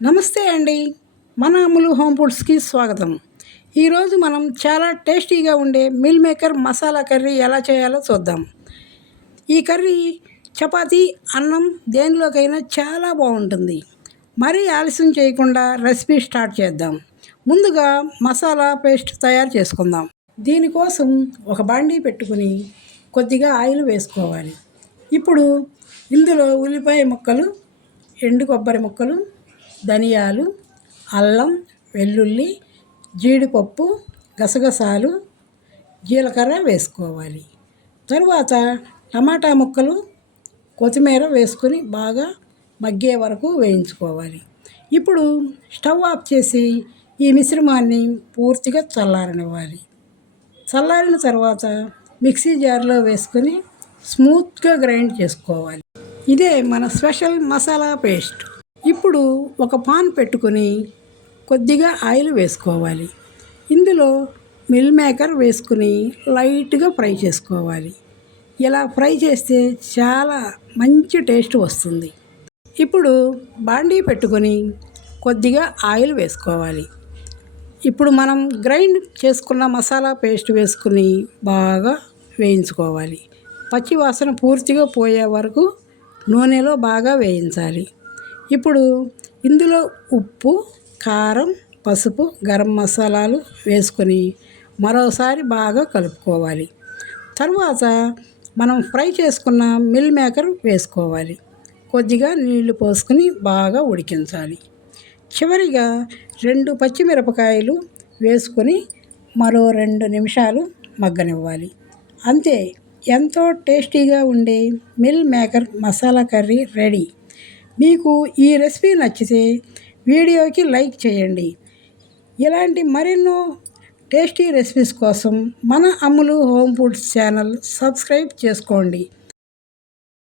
నమస్తే అండి. మన అమ్ములు హోమ్ ఫుడ్స్కి స్వాగతం. ఈరోజు మనం చాలా టేస్టీగా ఉండే మిల్ మేకర్ మసాలా కర్రీ ఎలా చేయాలో చూద్దాం. ఈ కర్రీ చపాతీ, అన్నం దేనిలోకైనా చాలా బాగుంటుంది. మరీ ఆలస్యం చేయకుండా రెసిపీ స్టార్ట్ చేద్దాం. ముందుగా మసాలా పేస్ట్ తయారు చేసుకుందాం. దీనికోసం ఒక బాండీ పెట్టుకుని కొద్దిగా ఆయిల్ వేసుకోవాలి. ఇప్పుడు ఇందులో ఉల్లిపాయ ముక్కలు, ఎండు కొబ్బరి ముక్కలు, ధనియాలు, అల్లం, వెల్లుల్లి, జీడిపప్పు, గసగసాలు, జీలకర్ర వేసుకోవాలి. తరువాత టమాటా ముక్కలు, కొత్తిమీర వేసుకొని బాగా మగ్గే వరకు వేయించుకోవాలి. ఇప్పుడు స్టవ్ ఆఫ్ చేసి ఈ మిశ్రమాన్ని పూర్తిగా చల్లారనివ్వాలి. చల్లారిన తర్వాత మిక్సీ జార్లో వేసుకొని స్మూత్గా గ్రైండ్ చేసుకోవాలి. ఇదే మన స్పెషల్ మసాలా పేస్ట్. ఇప్పుడు ఒక పాన్ పెట్టుకొని కొద్దిగా ఆయిల్ వేసుకోవాలి. ఇందులో మిల్ మేకర్ వేసుకుని లైట్గా ఫ్రై చేసుకోవాలి. ఇలా ఫ్రై చేస్తే చాలా మంచి టేస్ట్ వస్తుంది. ఇప్పుడు బాండీ పెట్టుకొని కొద్దిగా ఆయిల్ వేసుకోవాలి. ఇప్పుడు మనం గ్రైండ్ చేసుకున్న మసాలా పేస్ట్ వేసుకుని బాగా వేయించుకోవాలి. పచ్చి వాసన పూర్తిగా పోయే వరకు నూనెలో బాగా వేయించాలి. ఇప్పుడు ఇందులో ఉప్పు, కారం, పసుపు, గరం మసాలాలు వేసుకొని మరోసారి బాగా కలుపుకోవాలి. తరువాత మనం ఫ్రై చేసుకున్న మిల్ మేకర్ వేసుకోవాలి. కొద్దిగా నీళ్లు పోసుకొని బాగా ఉడికించాలి. చివరిగా 2 పచ్చిమిరపకాయలు వేసుకొని మరో 2 నిమిషాలు మగ్గనివ్వాలి. అంతే, ఎంతో టేస్టీగా ఉండే meal maker masala curry ready. మీకు ఈ రెసిపీ నచ్చితే వీడియోకి లైక్ చేయండి. ఇలాంటి మరెన్నో టేస్టీ రెసిపీస్ కోసం మన అమ్ములు హోమ్ ఫుడ్స్ ఛానల్ సబ్స్క్రైబ్ చేసుకోండి.